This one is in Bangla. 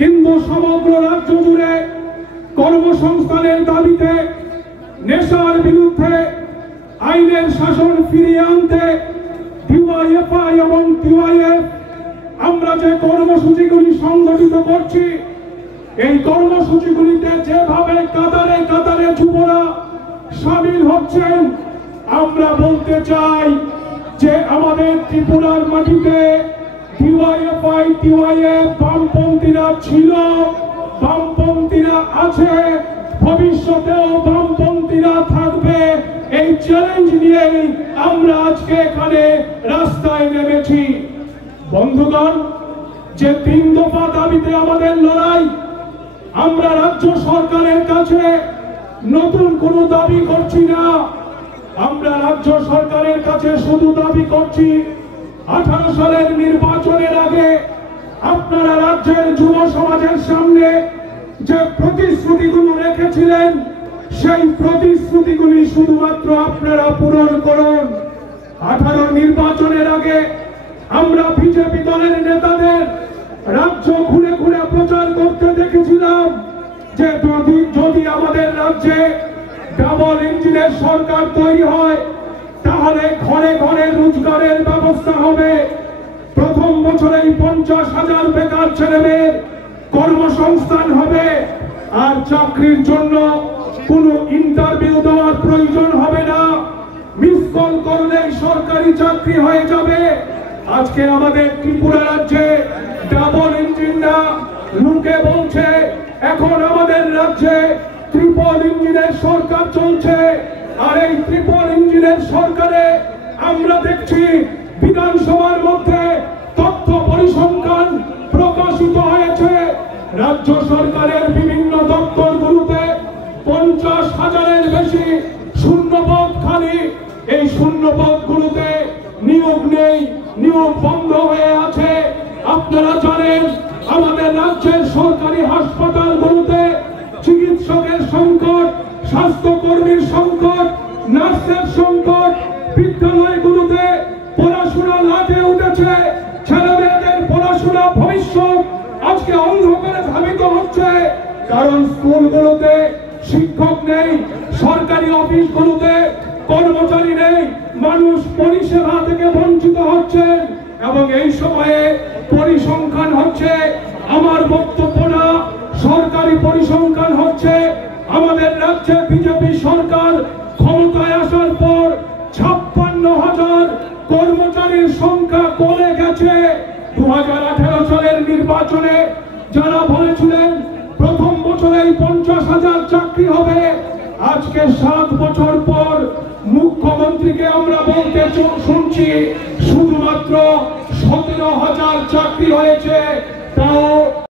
কিন্তু সমগ্র রাজ্য জুড়ে কর্মসংস্থানের দাবিতে, নেশার বিরুদ্ধে আইনের শাসন ফিরিয়ে আনতে ডিওয়াইএফআই এবং টিওয়াইএফ আমরা যে কর্মসূচিগুলি সংগঠিত করছি, এই কর্মসূচিগুলিতে যেভাবে কাতারে কাতারে যুবরা সামিল হচ্ছেন, আমরা বলতে চাই যে আমাদের ত্রিপুরার মাটিতে ডিওয়াইএফআই টিওয়াইএফ বামপন্থীরা ছিল, বামপন্থীরা আছে, ভবিষ্যতেও বামপন্থীরা থাকবে। এই চ্যালেঞ্জ নিয়ে আমরা আজকে এখানে রাস্তায় নেমেছি। বন্ধুগণ, যে 3 দফা দাবিতে আমাদের লড়াই, আমরা রাজ্য সরকারের কাছে নতুন কোনো দাবি করছি না। আমরা রাজ্য সরকারের কাছে শুধু দাবি করছি 18 সালের নির্বাচনের আগে আপনারা রাজ্যের যুব সমাজের সামনে যে প্রতিশ্রুতিগুলো রেখেছিলেন, সেই প্রতিশ্রুতিগুলি শুধুমাত্র আপনারা পূরণ করুন। 18 নির্বাচনের আগে আমরা বিজেপি দলের নেতাদের রাজ্য ঘুরে ঘুরে প্রচার করতে দেখেছিলাম যে যদি আমাদের রাজ্যে ডাবল ইঞ্জিনের সরকার তৈরি হয়, তাহলে ঘরে ঘরে রোজগারের ব্যবস্থা হবে। প্রথম বছরেই 50,000 বেকার ছেলেমেয়ের কর্মসংস্থান হবে, আর চাকরির জন্য কোনো ইন্টারভিউ দেওয়ার প্রয়োজন হবে না। মিস কল করলেই সরকারি চাকরি হয়ে যাবে। আজকে আমাদের ত্রিপুরা রাজ্যে ডাবল ইঞ্জিন না, লোকে বলছে এখন আমাদের রাজ্যে ট্রিপল ইঞ্জিনের সরকার চলছে। আর এই ট্রিপল ইঞ্জিনের সরকারে আমরা দেখছি বিধানসভার মধ্যে তথ্য পরিসংখ্যান প্রকাশিত হয়েছে। রাজ্য সরকারের বিভিন্ন দপ্তরগুলোতে 50,000-এর বেশি শূন্যপদ খালি। এই শূন্যপদগুলোতে নিয়োগ নেই, নিয়োগ বন্ধ হয়ে আছে। আপনারা জানেন আমাদের রাজ্যের সরকারি হাসপাতালগুলোতে চিকিৎসকের সংকট, স্বাস্থ্যকর্মীর সংকট, নার্সের সংকট, বিদ্যালয়গুলোতে পড়াশোনা লাটে উঠেছে। ছেলেমেয়েদের পড়াশোনা ভবিষ্যৎ আজকে অন্ধকারে ধাবিত হচ্ছে, কারণ স্কুলগুলোতে শিক্ষক নেই, সরকারি অফিসগুলোতে কর্মচারী নেই, মানুষ পরিষেবা থেকে বঞ্চিত হচ্ছে। এবং এই সময়ে পরিসংখ্যান হচ্ছে, আমার বক্তব্য না, সরকারি পরিসংখ্যান হচ্ছে আমাদের রাজ্যে বিজেপি সরকার ক্ষমতায় আসার পর 56,000 কর্মচারীর সংখ্যা কমে গেছে। 2018 সালের নির্বাচনে যারা বলেছিলেন প্রথম বছরেই 50,000 চাকরি হবে, আজকে 7 বছর পর মুখ্যমন্ত্রীকে আমরা বলতে শুনছি শুধুমাত্র 17,000 চাকরি হয়েছে। তাও